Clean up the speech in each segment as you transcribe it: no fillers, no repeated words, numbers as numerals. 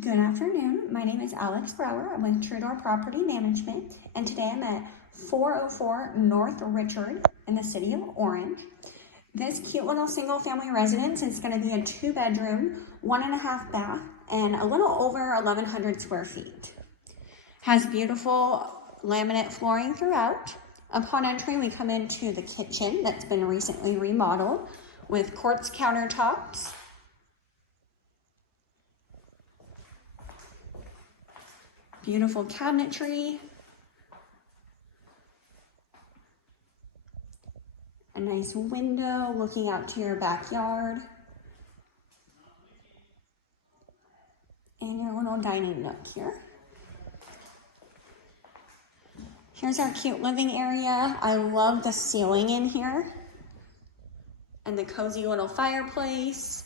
Good afternoon. My name is Alex Brower. I'm with TrueDoor Property Management, and today I'm at 404 North Richard in the city of Orange. This cute little single-family residence is going to be a 2-bedroom, 1.5 bath, and a little over 1,100 square feet. Has beautiful laminate flooring throughout. Upon entry, we come into the kitchen that's been recently remodeled with quartz countertops. Beautiful cabinetry. A nice window looking out to your backyard. And your little dining nook here. Here's our cute living area. I love the ceiling in here. And the cozy little fireplace.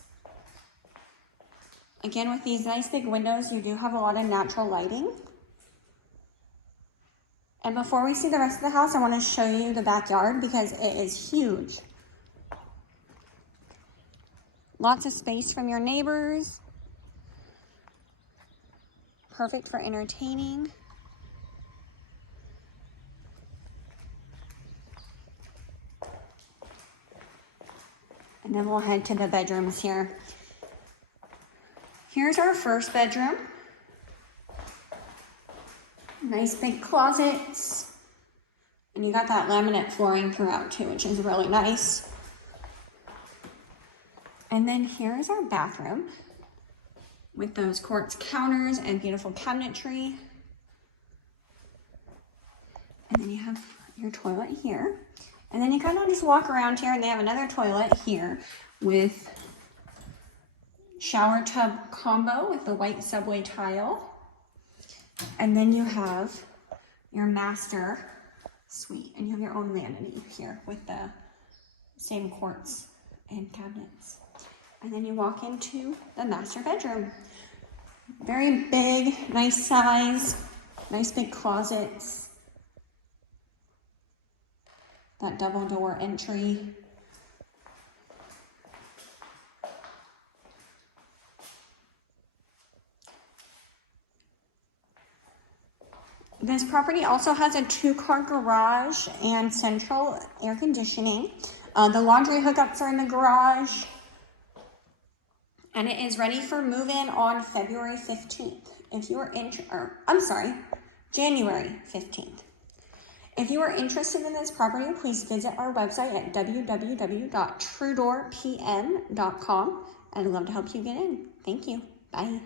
Again, with these nice big windows, you do have a lot of natural lighting. And before we see the rest of the house, I want to show you the backyard because it is huge. Lots of space from your neighbors. Perfect for entertaining. And then we'll head to the bedrooms here. Here's our first bedroom. Nice big closets. And you got that laminate flooring throughout too, which is really nice. And then here's our bathroom with those quartz counters and beautiful cabinetry. And then you have your toilet here. And then you kind of just walk around here and they have another toilet here with shower tub combo with the white subway tile. And then you have your master suite, and you have your own vanity here with the same quartz and cabinets. And then you walk into the master bedroom. Very big, nice size, nice big closets. That double door entry. This property also has a 2-car garage and central air conditioning. The laundry hookups are in the garage. And it is ready for move-in on February 15th. If you are January 15th. If you are interested in this property, please visit our website at www.truedoorpm.com. I'd love to help you get in. Thank you. Bye.